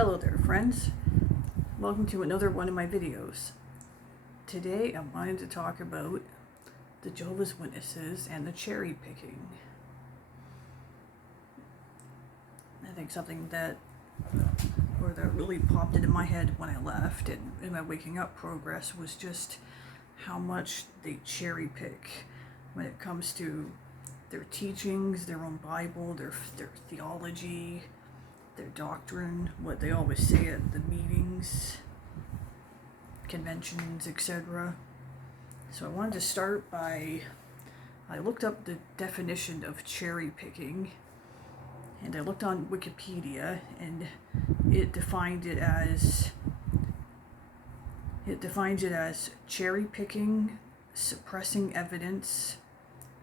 Hello there, friends. Welcome to another one of my videos. Today I wanted to talk about the Jehovah's Witnesses and the cherry picking. I think something that really popped into my head when I left and in my waking up progress was just how much they cherry pick when it comes to their teachings, their own Bible, their theology, their doctrine, what they always say at the meetings, conventions, etc. So I wanted to start by, I looked up the definition of cherry picking, and I looked on Wikipedia, and it defines it as cherry picking, suppressing evidence,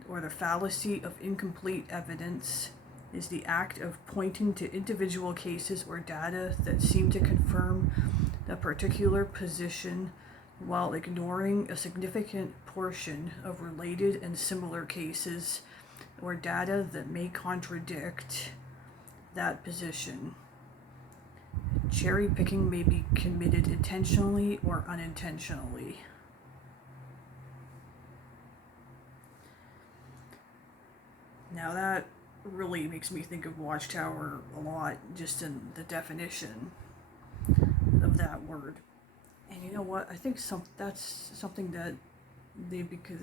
or the fallacy of incomplete evidence is the act of pointing to individual cases or data that seem to confirm a particular position while ignoring a significant portion of related and similar cases or data that may contradict that position. Cherry picking may be committed intentionally or unintentionally. Now that really makes me think of Watchtower a lot, just in the definition of that word. And you know what? I think that's something that because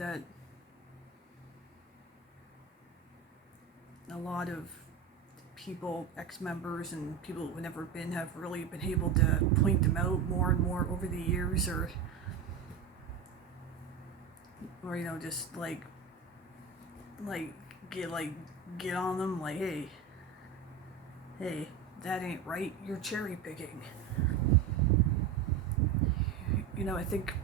a lot of people, ex-members and people who've never been, have really been able to point them out more and more over the years, or you know, just get on them like, hey, that ain't right, you're cherry picking. You know, I think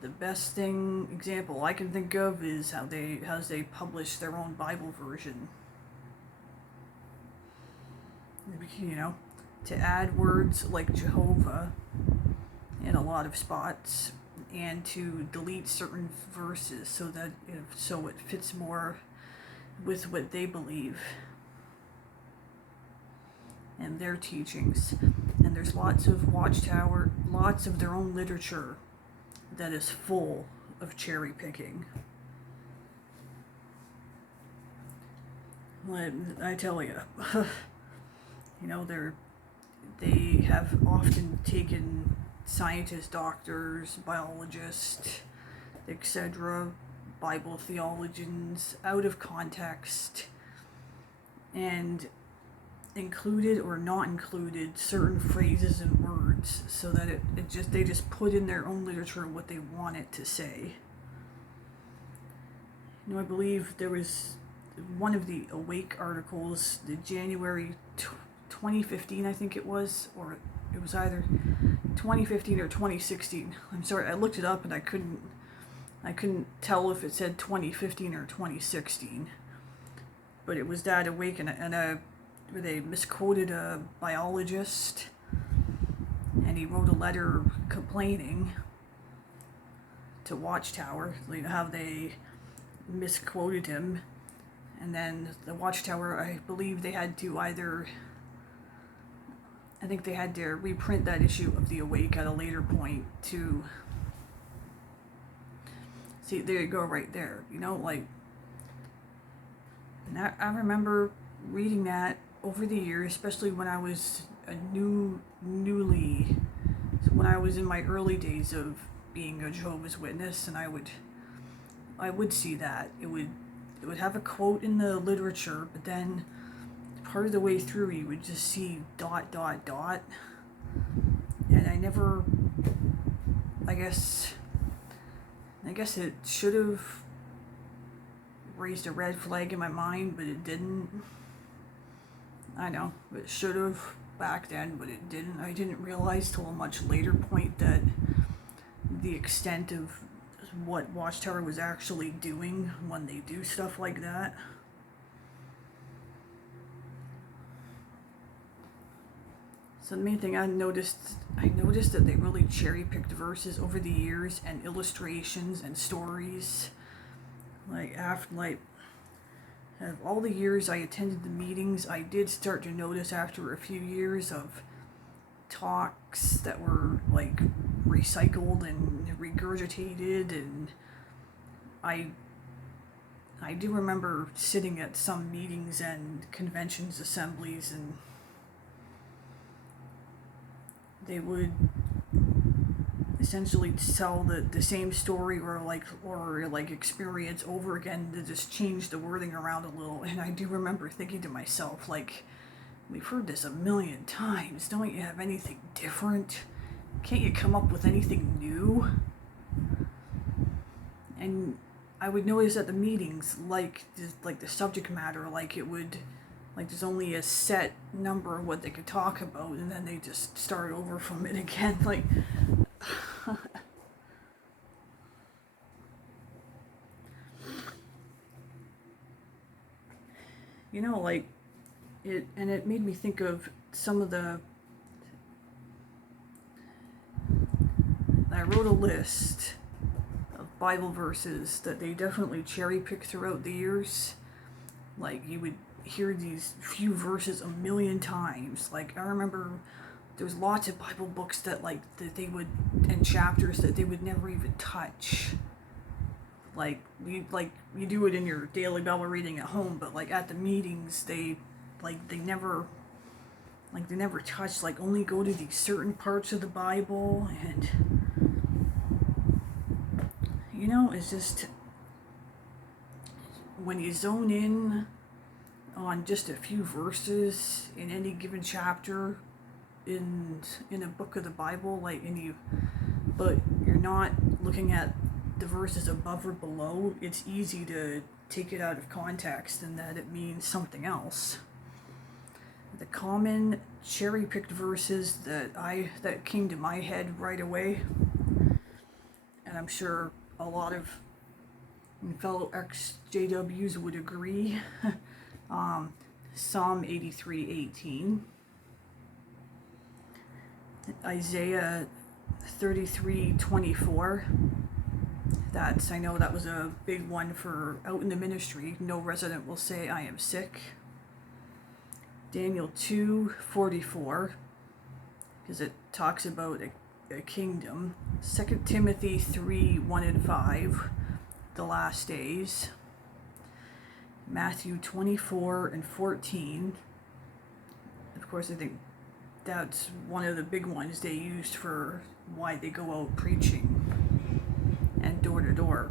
the best example I can think of is how they publish their own Bible version. You know, to add words like Jehovah in a lot of spots, and to delete certain verses so that it fits more with what they believe and their teachings. And there's lots of Watchtower, lots of their own literature that is full of cherry picking. I tell you, you know, they have often taken scientists, doctors, biologists, etc., Bible theologians out of context and included or not included certain phrases and words so that they just put in their own literature what they want it to say. You know, I believe there was one of the Awake articles, the January 2015, I think it was, or it was either 2015 or 2016. I'm sorry, I looked it up and I couldn't tell if it said 2015 or 2016. But it was that Awake, and where they misquoted a biologist, and he wrote a letter complaining to Watchtower, you know, how they misquoted him. And then the Watchtower, I believe they had to reprint that issue of the Awake at a later point to see. There you go, right there. You know, like, and I remember reading that over the years, especially when I was when I was in my early days of being a Jehovah's Witness, and I would see that it would have a quote in the literature, but then part of the way through you would just see ... and I guess it should have raised a red flag in my mind, but it didn't. I know, it should have back then, but it didn't. I didn't realize till a much later point that the extent of what Watchtower was actually doing when they do stuff like that. So the main thing I noticed that they really cherry-picked verses over the years, and illustrations and stories. of all the years I attended the meetings, I did start to notice after a few years of talks that were like recycled and regurgitated, and I do remember sitting at some meetings and conventions, assemblies, and they would essentially tell the same story or experience over again to just change the wording around a little. And I do remember thinking to myself, like, we've heard this a million times. Don't you have anything different? Can't you come up with anything new? And I would notice at the meetings, like the subject matter, there's only a set number of what they could talk about, and then they just start over from it again. Like, it made me think of some of I wrote a list of Bible verses that they definitely cherry picked throughout the years. Like, you would hear these few verses a million times. Like, I remember there was lots of Bible books that they would, and chapters that they would never even touch. You do it in your daily Bible reading at home, but at the meetings they never touch, only go to these certain parts of the Bible. And it's just, when you zone in on just a few verses in any given chapter in a book of the Bible, but you're not looking at the verses above or below, it's easy to take it out of context and that it means something else. The common cherry-picked verses that came to my head right away, and I'm sure a lot of fellow ex-JWs would agree, Psalm 83:18, Isaiah 33:24. I know that was a big one for out in the ministry. No resident will say, I am sick. Daniel 2:44, because it talks about a kingdom. 2 Timothy 3:1 and 5, the last days. Matthew 24:14. Of course, I think that's one of the big ones they used for why they go out preaching and door to door.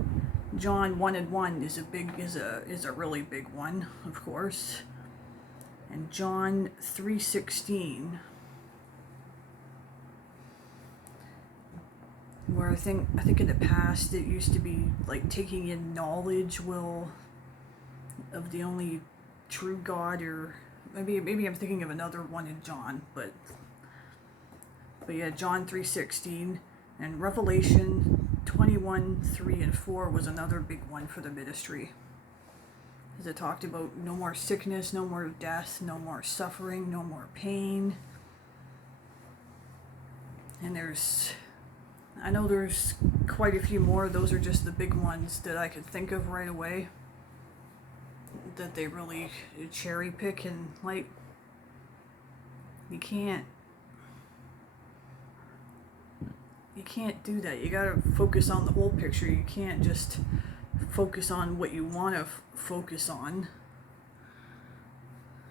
John 1:1 is a really big one, of course. And John 3:16, where I think in the past it used to be taking in knowledge of the only true God, or maybe I'm thinking of another one in John, but yeah, John 3:16, and Revelation 21:3 and 4 was another big one for the ministry. As it talked about no more sickness, no more death, no more suffering, no more pain. And I know there's quite a few more. Those are just the big ones that I could think of right away, that they really cherry pick. And you can't do that. You gotta focus on the whole picture. You can't just focus on what you want to focus on.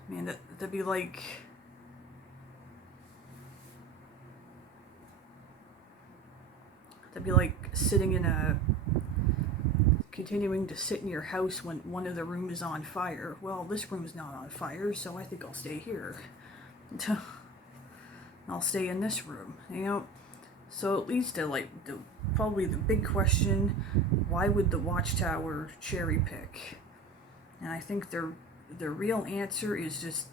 I mean, that'd be like continuing to sit in your house when one of the rooms is on fire. Well, this room is not on fire, so I think I'll stay here. I'll stay in this room, So it leads to probably the big question: why would the Watchtower cherry pick? And I think the real answer is just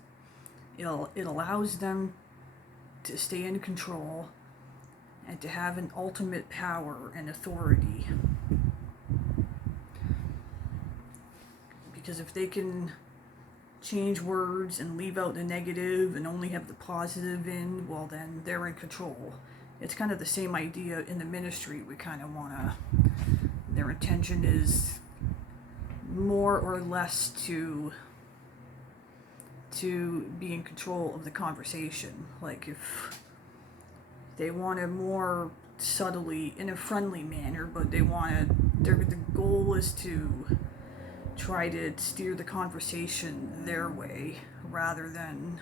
it allows them to stay in control and to have an ultimate power and authority. Because if they can change words and leave out the negative and only have the positive in, well, then they're in control. It's kind of the same idea in the ministry. We kind of want to, their intention is more or less to to be in control of the conversation. Like if they want to more subtly, in a friendly manner, but they want to, the goal is to try to steer the conversation their way rather than,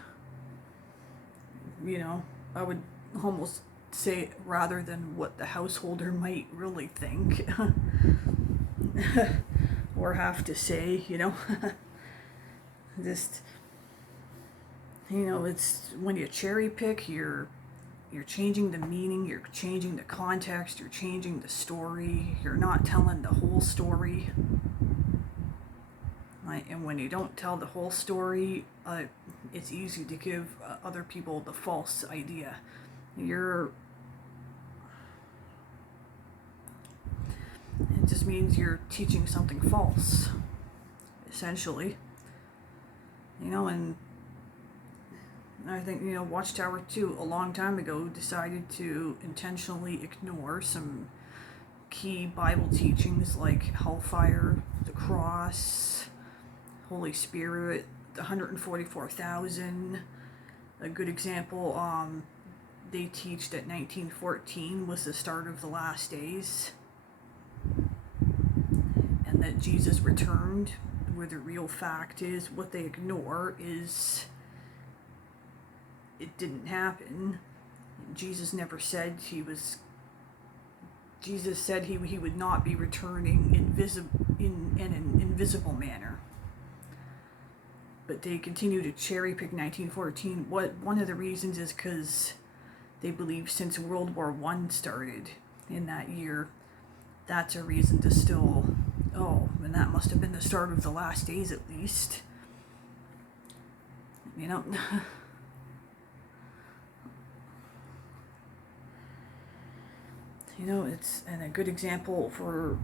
I would almost say rather than what the householder might really think or have to say, just, it's when you cherry pick, you're changing the meaning, you're changing the context, you're changing the story, you're not telling the whole story. Right? And when you don't tell the whole story, it's easy to give other people the false idea. It just means you're teaching something false, essentially. And I think, Watchtower 2, a long time ago, decided to intentionally ignore some key Bible teachings like hellfire, the cross, Holy Spirit, the 144,000. A good example, they teach that 1914 was the start of the last days, and that Jesus returned, where the real fact is, what they ignore is it didn't happen. Jesus never said Jesus said he would not be returning in an invisible manner. But they continue to cherry pick 1914. One of the reasons is because they believe since World War I started in that year, that's a reason to still, and that must have been the start of the last days at least. It's a good example for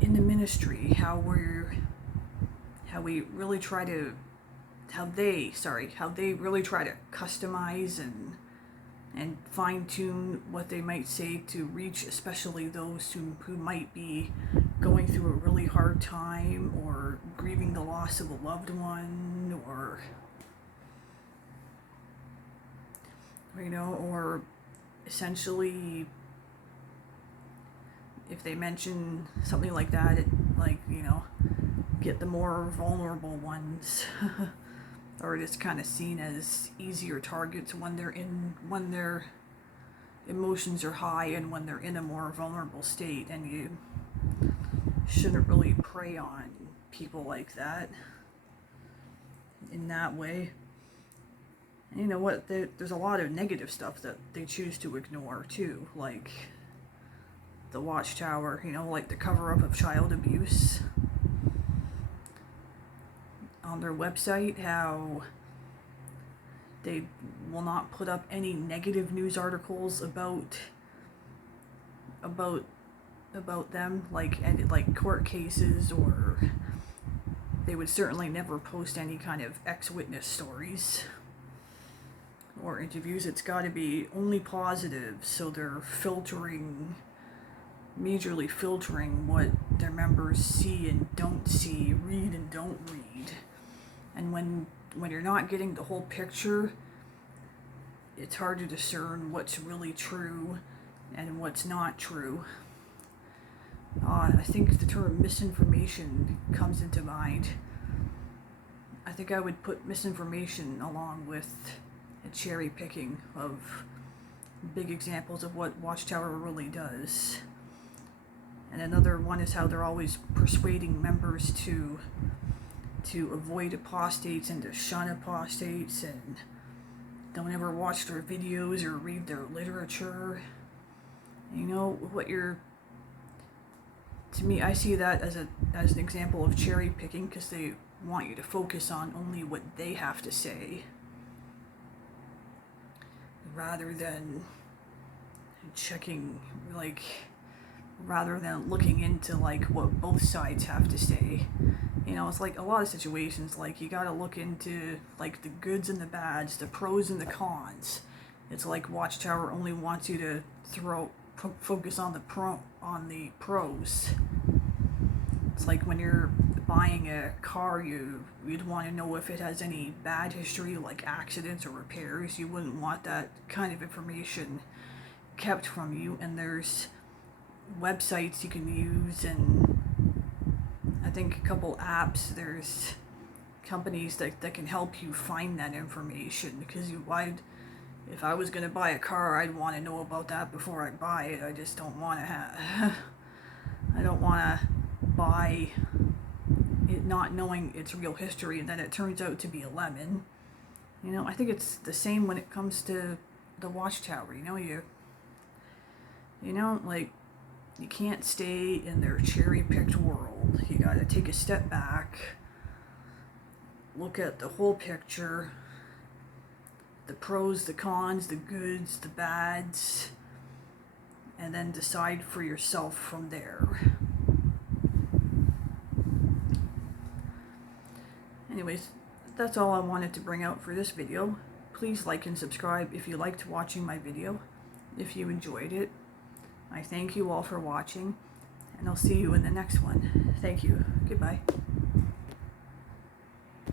in the ministry how they really try to customize and fine-tune what they might say to reach especially those who might be going through a really hard time or grieving the loss of a loved one or essentially if they mention something like that, get the more vulnerable ones or just kind of seen as easier targets when their emotions are high and when they're in a more vulnerable state, and you shouldn't really prey on people like that in that way. And you know what, there's a lot of negative stuff that they choose to ignore too, like the Watchtower, like the cover-up of child abuse on their website, how they will not put up any negative news articles about them, like court cases, or they would certainly never post any kind of ex-witness stories or interviews. It's got to be only positive, so they're majorly filtering what their members see and don't see, read and don't read. And when you're not getting the whole picture, it's hard to discern what's really true and what's not true. I think the term misinformation comes into mind. I think I would put misinformation along with a cherry picking of big examples of what Watchtower really does. And another one is how they're always persuading members to avoid apostates and to shun apostates and don't ever watch their videos or read their literature. To me, I see that as an example of cherry picking, because they want you to focus on only what they have to say rather than looking into what both sides have to say. It's like a lot of situations, you gotta look into the goods and the bads, the pros and the cons. It's like Watchtower only wants you to focus on the pros. It's like when you're buying a car, you'd want to know if it has any bad history, like accidents or repairs. You wouldn't want that kind of information kept from you. And there's websites you can use, and I think a couple apps. There's companies that can help you find that information, because if I was going to buy a car, I'd want to know about that before I buy it. I just don't want to I don't want to buy it not knowing its real history, and then it turns out to be a lemon. You know, I think it's the same when it comes to the Watchtower. Like, you can't stay in their cherry-picked world. You gotta take a step back, look at the whole picture, the pros, the cons, the goods, the bads, and then decide for yourself from there. Anyways, that's all I wanted to bring out for this video. Please like and subscribe if you liked watching my video, if you enjoyed it. I thank you all for watching, and I'll see you in the next one. Thank you. Goodbye.